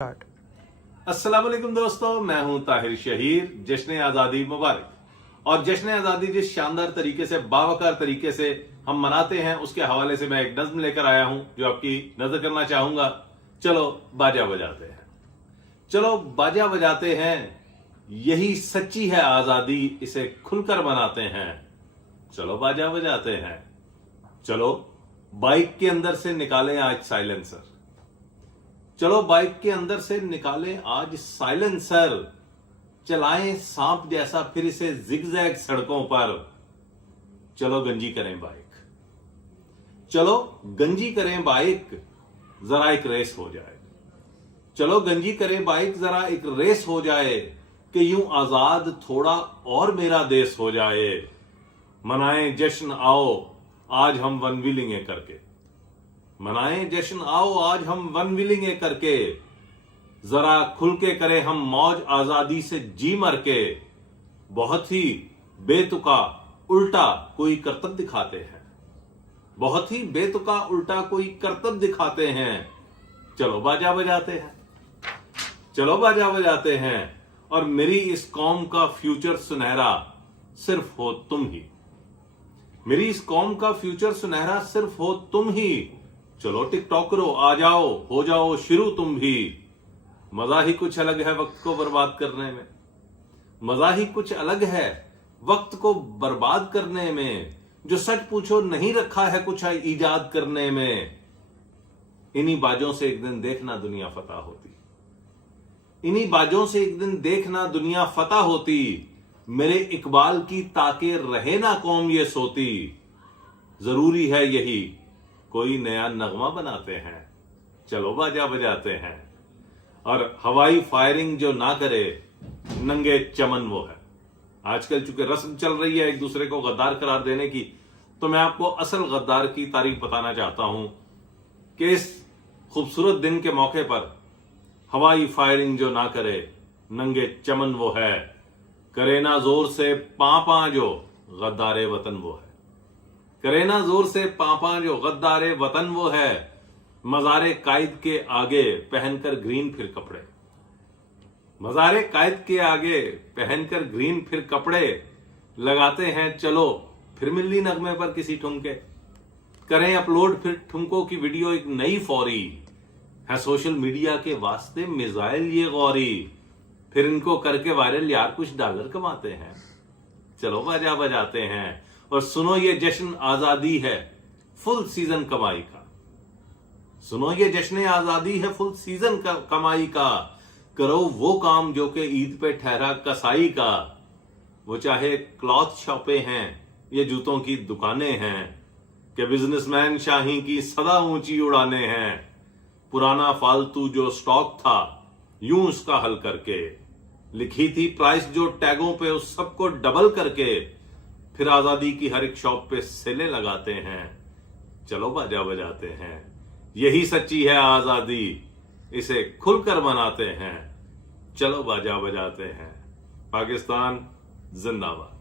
Start. अस्सलाम वालेकुम दोस्तों, मैं हूं ताहिर शहीर। जश्न आजादी मुबारक। और जश्न आजादी जिस शानदार तरीके से, बावकार तरीके से हम मनाते हैं, उसके हवाले से मैं एक नज्म लेकर आया हूं जो आपकी नजर करना चाहूंगा। चलो बाजा बजाते हैं, चलो बाजा बजाते हैं, यही सच्ची है आजादी, इसे खुलकर मनाते हैं। चलो बाजा बजाते हैं, चलो बाइक के अंदर से निकालें आज साइलेंसर, चलो बाइक के अंदर से निकालें आज साइलेंसर, चलाएं सांप जैसा फिर इसे जिगजैग सड़कों पर। चलो गंजी करें बाइक, चलो गंजी करें बाइक, जरा एक रेस हो जाए। चलो गंजी करें बाइक, जरा एक रेस हो जाए, कि यूं आजाद थोड़ा और मेरा देश हो जाए। मनाएं जश्न आओ आज हम वन व्हीलिंग करके, मनाएं जश्न आओ आज हम वन व्हीलिंग करके, जरा खुल के करें हम मौज आजादी से जी मर के। बहुत ही बेतुका उल्टा कोई करतब दिखाते हैं, बहुत ही बेतुका उल्टा कोई करतब दिखाते हैं। चलो बाजा बजाते हैं, चलो बाजा बजाते हैं, और मेरी इस कौम का फ्यूचर सुनहरा सिर्फ हो तुम ही, मेरी इस कौम का फ्यूचर सुनहरा सिर्फ हो तुम ही। चलो टिकटॉकरो आ जाओ, हो जाओ शुरू तुम भी। मजा ही कुछ अलग है वक्त को बर्बाद करने में, मजा ही कुछ अलग है वक्त को बर्बाद करने में। जो सच पूछो नहीं रखा है कुछ ईजाद करने में। इन्हीं बाजों से एक दिन देखना दुनिया फतह होती, इन्हीं बाजों से एक दिन देखना दुनिया फतह होती। मेरे इकबाल की ताके रहे ना कौम ये सोती। जरूरी है यही कोई नया नगमा बनाते हैं, चलो बाजा बजाते हैं। और हवाई फायरिंग जो ना करे नंगे चमन वो है। आजकल चूंकि रस्म चल रही है एक दूसरे को गद्दार करार देने की, तो मैं आपको असल गद्दार की तारीख बताना चाहता हूं कि इस खूबसूरत दिन के मौके पर हवाई फायरिंग जो ना करे नंगे चमन वो है। करे ना जोर से पापा जो गद्दारे वतन वो है, करे ना जोर से पापा जो गद्दारे वतन वो है। मजारे कायद के आगे पहनकर ग्रीन फिर कपड़े, मजारे कायद के आगे पहनकर ग्रीन फिर कपड़े, लगाते हैं चलो फिर मिल्ली नगमे पर किसी ठुमके। करें अपलोड फिर ठुमकों की वीडियो एक नई फौरी, है सोशल मीडिया के वास्ते मिसाइल ये गौरी। फिर इनको करके वायरल यार कुछ डॉलर कमाते हैं। चलो बाजा बजाते हैं, और सुनो ये जश्न आजादी है फुल सीजन कमाई का, सुनो ये जश्न आजादी है फुल सीजन कमाई का। करो वो काम जो कि ईद पे ठहरा कसाई का। वो चाहे क्लॉथ शॉपें हैं ये जूतों की दुकानें हैं, कि बिजनेसमैन शाही की सदा ऊंची उड़ाने हैं। पुराना फालतू जो स्टॉक था यूं उसका हल करके, लिखी थी प्राइस जो टैगों पे उस सबको डबल करके। फिर आजादी की हर एक शॉप पे सेलें लगाते हैं, चलो बाजा बजाते हैं। यही सच्ची है आजादी, इसे खुलकर मनाते हैं। चलो बाजा बजाते हैं। पाकिस्तान जिंदाबाद।